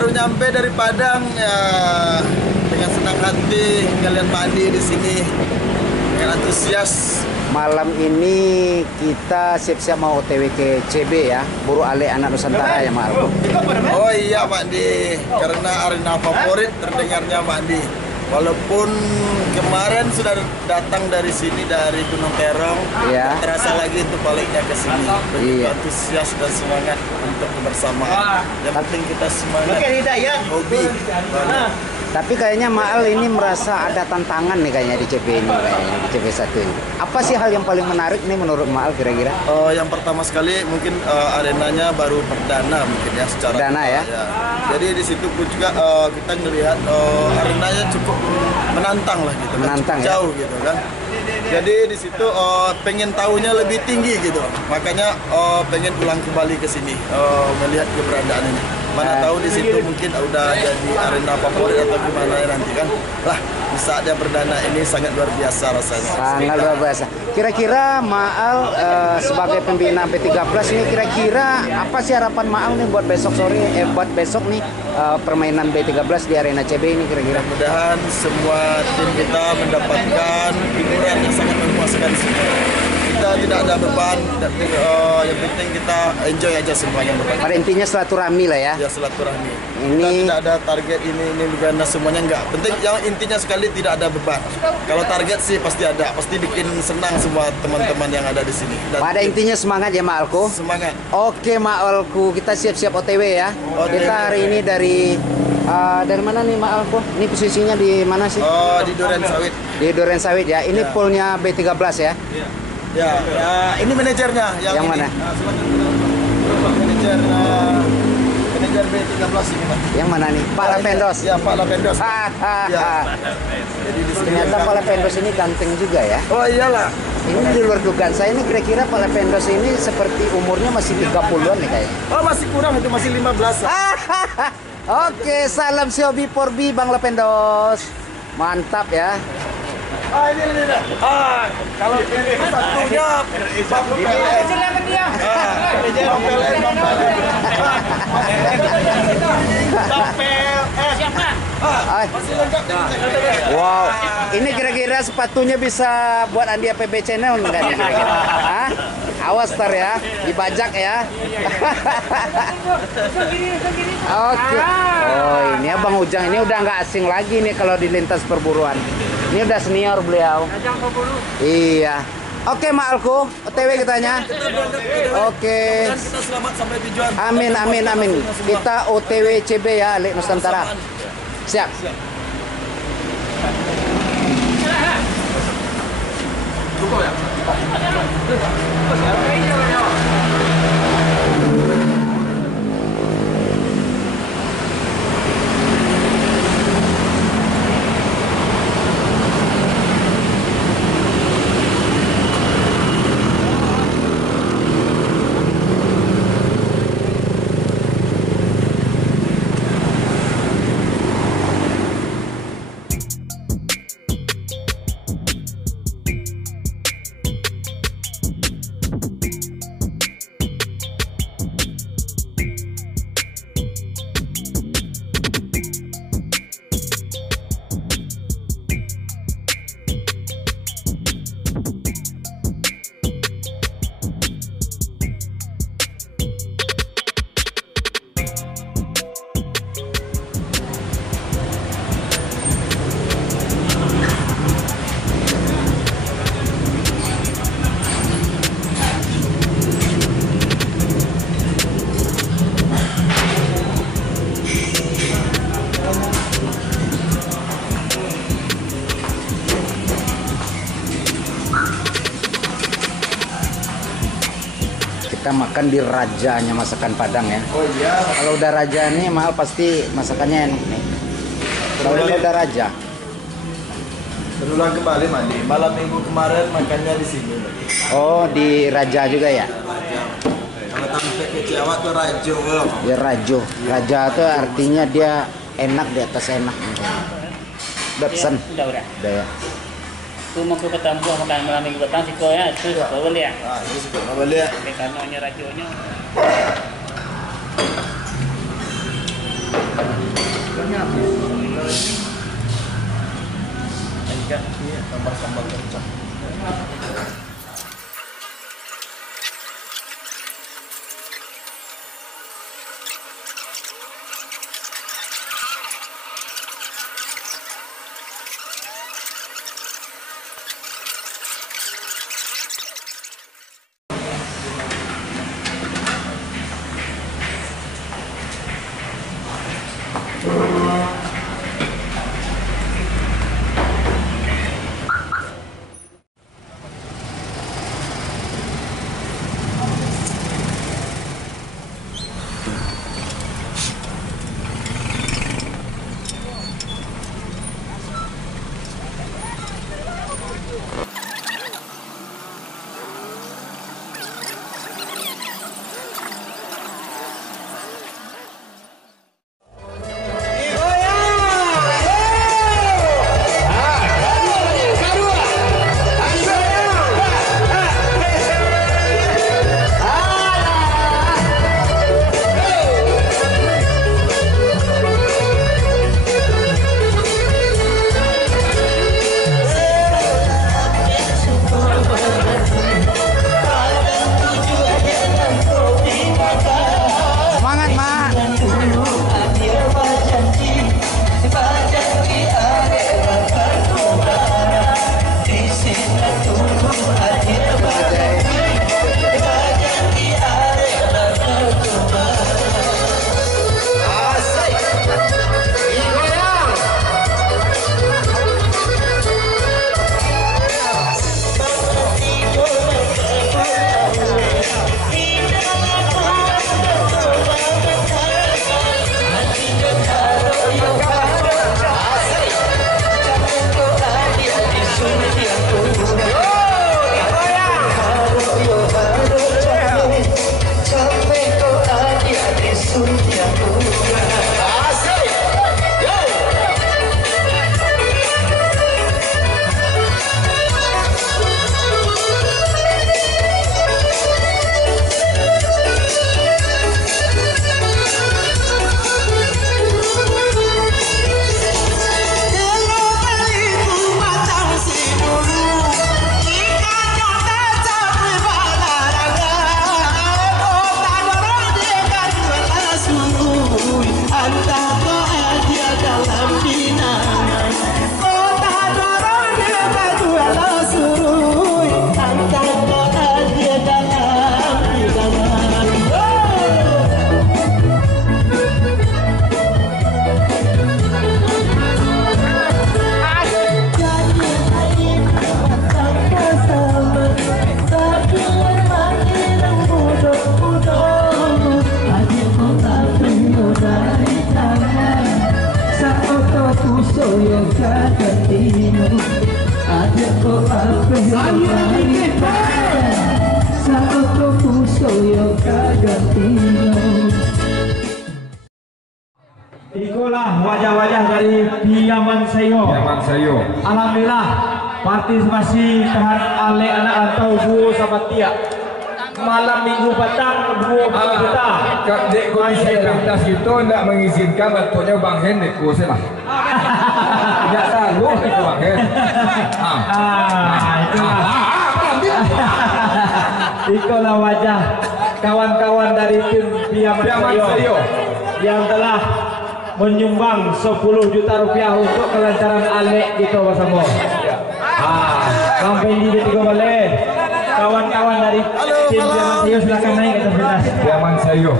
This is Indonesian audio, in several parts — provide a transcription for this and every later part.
Baru nyampe dari Padang ya, dengan senang hati kalian mandi di sini dengan antusias. Malam ini kita siap-siap mau OTW ke CB ya, Buru Ale Anak Nusantara ya Mak Alko. Oh iya Pak Di, karena arena favorit terdengarnya Pak Di. Walaupun kemarin sudah datang dari sini dari Gunung Terong, Iya. terasa lagi untuk baliknya ke sini. Begitu Iya. antusias dan semangat untuk kebersamaan. Yang penting kita semangat, hobi. Tapi kayaknya Maal ini merasa ada tantangan nih kayaknya di CB ini, kayaknya di CB1 ini. Apa sih hal yang paling menarik nih menurut Maal kira-kira? Yang pertama sekali mungkin arenanya baru perdana mungkin ya secara Perdana ya? Jadi di situ pun juga kita melihat arenanya cukup menantang lah gitu, Menantang, cukup ya? jauh gitu kan. Jadi di situ pengen tahunya lebih tinggi gitu, makanya pengen pulang kembali ke sini melihat keberadaan ini. Mana tahu di situ mungkin udah jadi arena favorit atau gimana ya nanti kan. Lah, di saat yang perdana ini sangat luar biasa rasanya. Sangat luar biasa. Kira-kira Maal sebagai pembina B13 ini kira-kira apa sih harapan Maal nih buat besok sore, buat besok nih permainan B13 di arena CB ini kira-kira? Mudah-mudahan semua tim kita mendapatkan hiburan yang sangat memuaskan semua. Kita tidak ada beban, yang penting kita enjoy aja semuanya. Pada intinya silaturahmi lah ya. Ya silaturahmi. Ini- Kita tidak ada target ini karena semuanya enggak. Penting yang intinya sekali tidak ada beban. Kalau target sih pasti ada, pasti bikin senang semua teman-teman yang ada di sini. Dan Pada intinya semangat ya Mak Alko. semangat. Oke Mak Alko, kita siap-siap OTW ya. OTW. Kita hari ini dari mana nih Mak Alko? Ini posisinya di mana sih? Di Duren Sawit. Di Duren Sawit ya. Ini Ya. poolnya B13 ya. Ya, ini manajernya Yang ini. mana? Silakan. Manajer B13 ini Pak. Yang mana nih? Pak Lapendos. Ya, Pak Lapendos. Ya. Jadi di sini Ternyata Pak Lapendos ini ganteng juga ya. Oh iyalah. Ini di luar dugaan saya ini kira-kira Pak Lapendos ini seperti umurnya masih 30-an nih kayaknya. Oh masih kurang itu masih 15. Oke, salam si hobi porbi Bang Lapendos. Mantap ya. Ini. Kalau ini satunya Bang PLN. Silakan dia. Bang PLN, Bang PLN. Bang PLN. Siapa? Ay. Masih lengkap. Wow, ini kira-kira sepatunya bisa buat Andia PB Channel enggak nih kira-kira? Hah? Awas tar ya, dibajak ya. Oke. Oh ini Abang Ujang ini udah nggak asing lagi nih kalau di lintas perburuan. Ini udah senior beliau. Iya. Oke Mak Alko, OTW kitanya. Oke. Dan kita selamat sampai tujuan. Amin, amin, amin. Kita OTW CB ya, Alik Nusantara. Siap. Kita makan di rajanya masakan Padang ya. Oh iya. Kalau udah raja nih mahal pasti masakannya enak nih. Kalau udah raja. Berulang kembali Mandi. Malam minggu kemarin makannya di sini. Oh di raja juga ya? Kalau sampai ke Jawa tuh rajo. Ya rajo. Raja tuh artinya dia enak di atas enak. Udah pesen. Udah. Udah ya. Itu mau ke ketemu makan malam minggu petang sih kok ya. Terus bawa dia. Ini sudah nggak boleh. Karena radionya. habis. Ikan ini tambah sambal kecap. Itulah wajah-wajah dari Piaman Sayo. Alhamdulillah partisipasi tahan ale anak antau buo sabatia. Malam minggu petang 20 juta. Dek kondisi pentas itu tidak mengizinkan waktunya Bang Hen dek kursi lah. Tidak sanggup itu Bang Hen. Itulah wajah kawan-kawan dari tim Piaman Sayo yang telah menyumbang 10 juta rupiah untuk kelancaran Alek gitu bersama. Bang Fendi juga boleh. Kawan-kawan dari tim Piaman Sayo silakan naik ke atas pentas. Piaman Sayo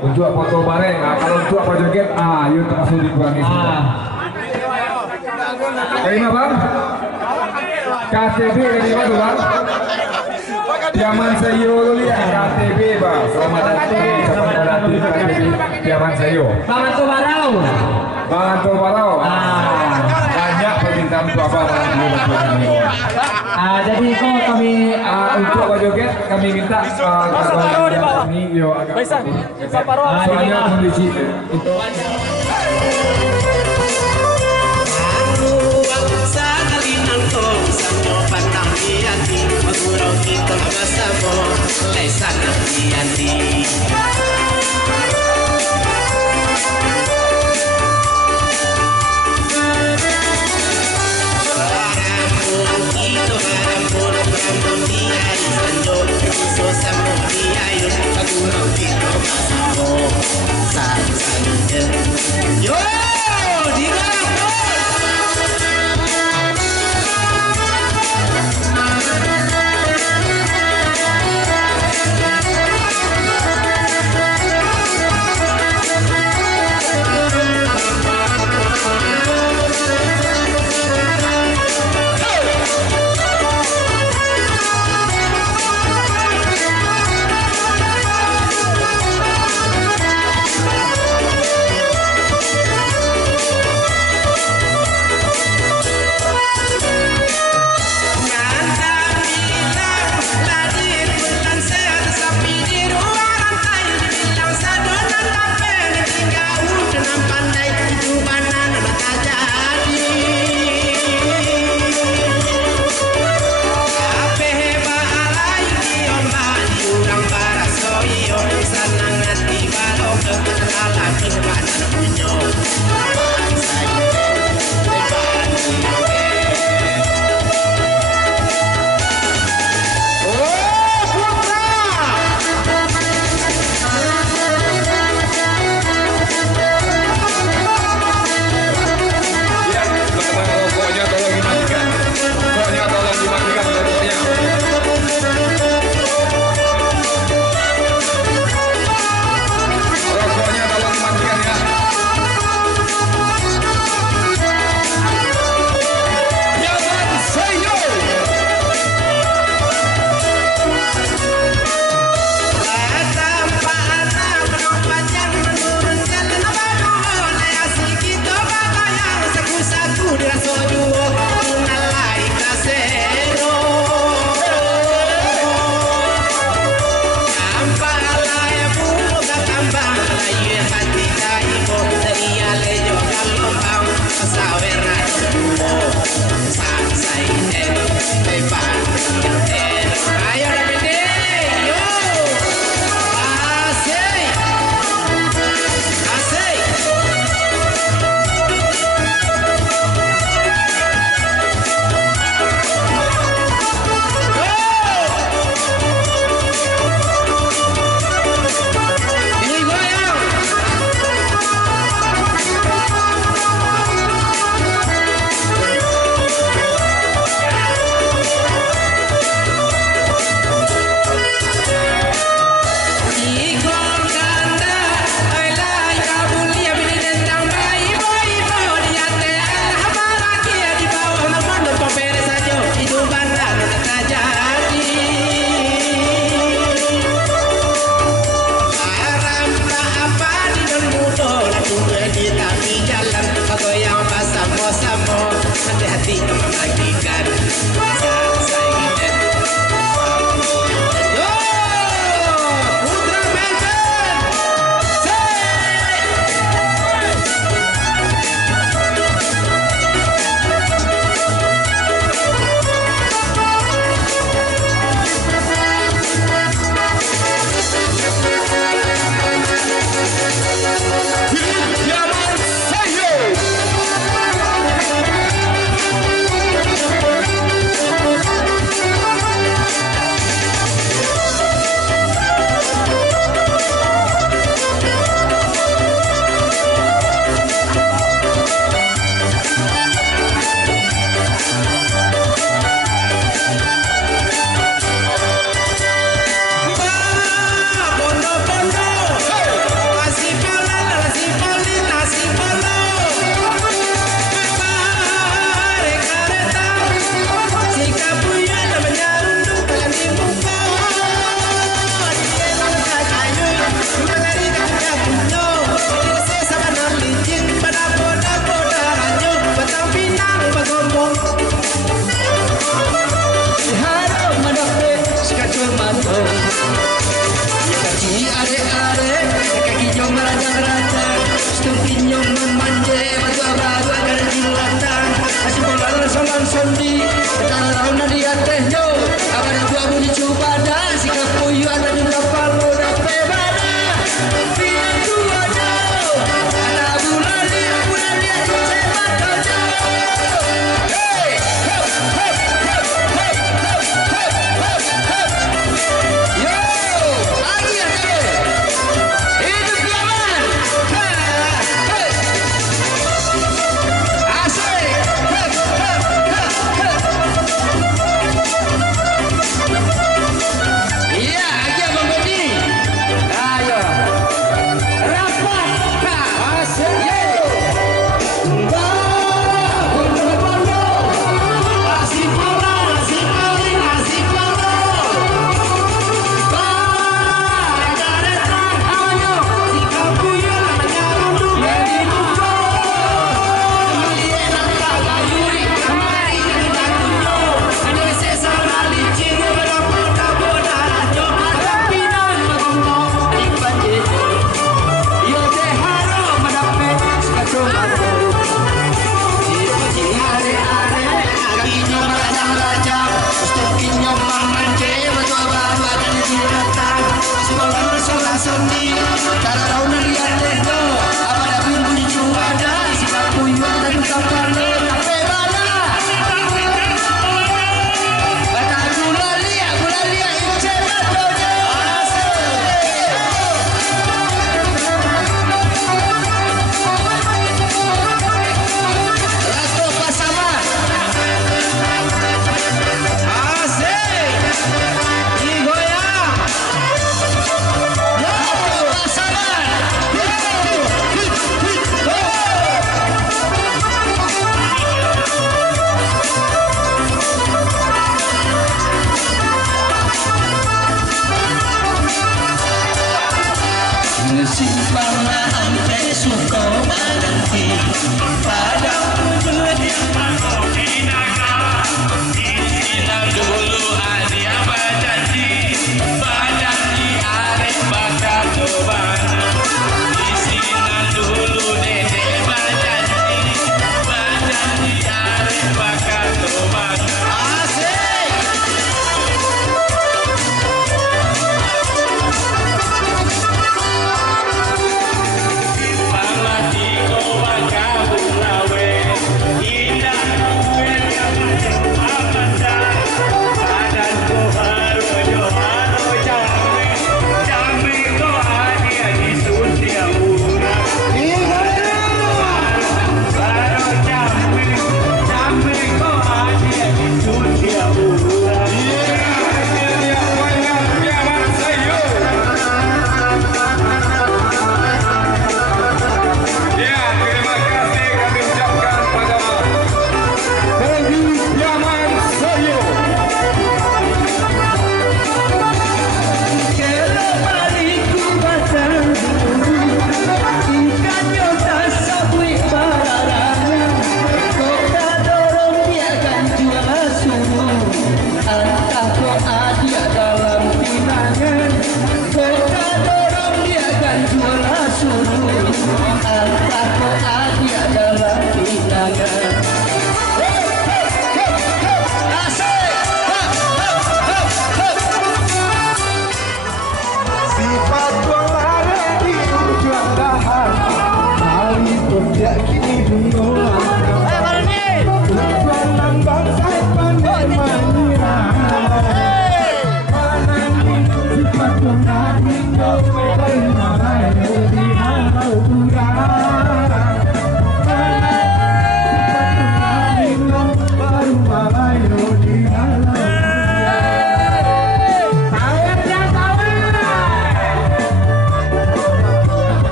untuk foto bareng. Kalau untuk apa joget, yuk termasuk dikurangi. Dari mana Bang? KTB dari mana Bang? Piaman Sayo dulu ya. KTB Bang. Selamat datang. Selamat datang KTB Piaman Sayo. Bang Anto Barau. Bang Anto Barau. Banyak permintaan untuk apa Bang? Jadi kok kami untuk Pak Joget kami minta ini yo agak soalnya kondisi untuk sampai hati membagikan saat saya ingin. Yo, Putra Melbourne,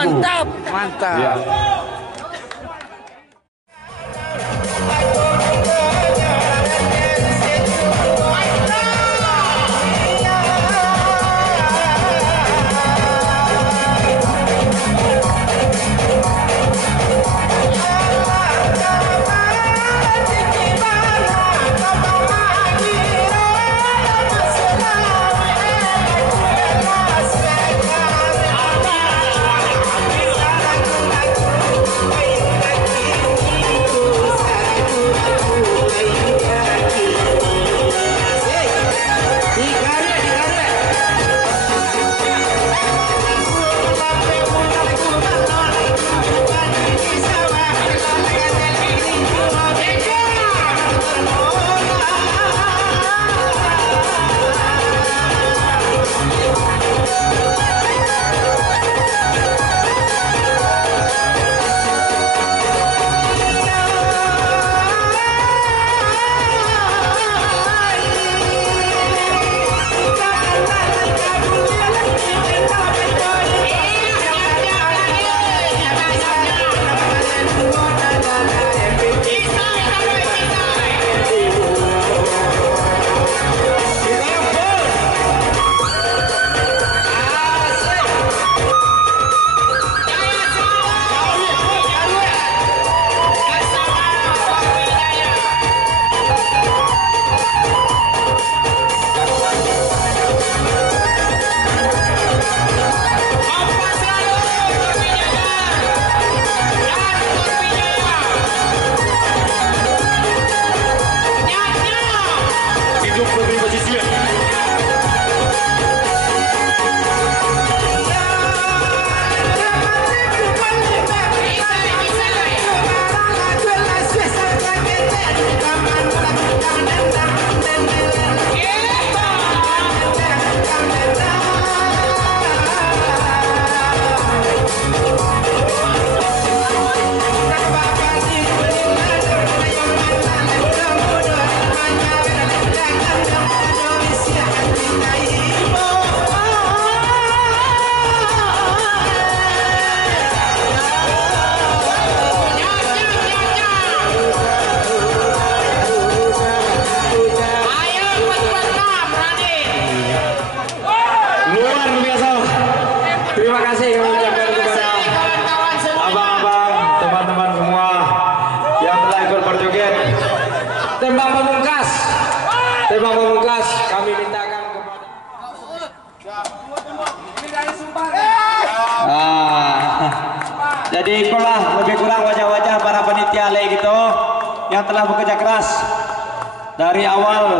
Mantap. Mantap. Ya. Terima kasih kami ucapkan kepada abang-abang, teman-teman semua yang telah ikut berjoget. Tembang pamungkas, kami mintakan kepada. Jadi itulah lebih kurang wajah-wajah para panitia Ale gitu yang telah bekerja keras dari awal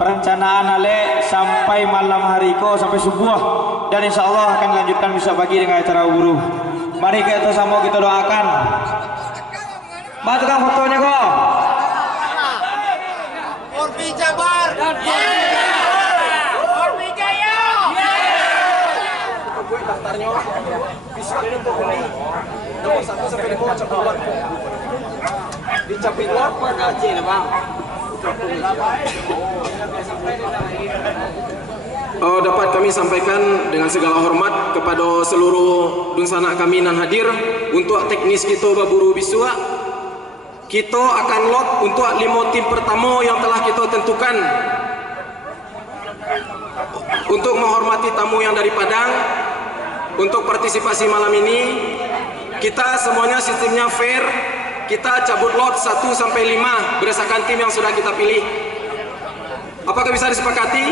perencanaan Ale sampai malam hari ko sampai subuh, dan insya Allah akan lanjutkan besok pagi dengan acara buruh. Mari kita sama kita doakan. Mbak tukang fotonya kok. Orbi Jabar. Orbi Jaya. Daftarnya bisa ini untuk nomor 1 sampai 5 cap luar. Dicapin luar per gaji nah bang. Dapat kami sampaikan dengan segala hormat kepada seluruh dunsana kami nan hadir. Untuk teknis kita baburu bisua, kita akan lot untuk 5 tim pertama yang telah kita tentukan untuk menghormati tamu yang dari Padang. Untuk partisipasi malam ini kita semuanya sistemnya fair. Kita cabut lot 1 sampai 5 berdasarkan tim yang sudah kita pilih. Apakah bisa disepakati?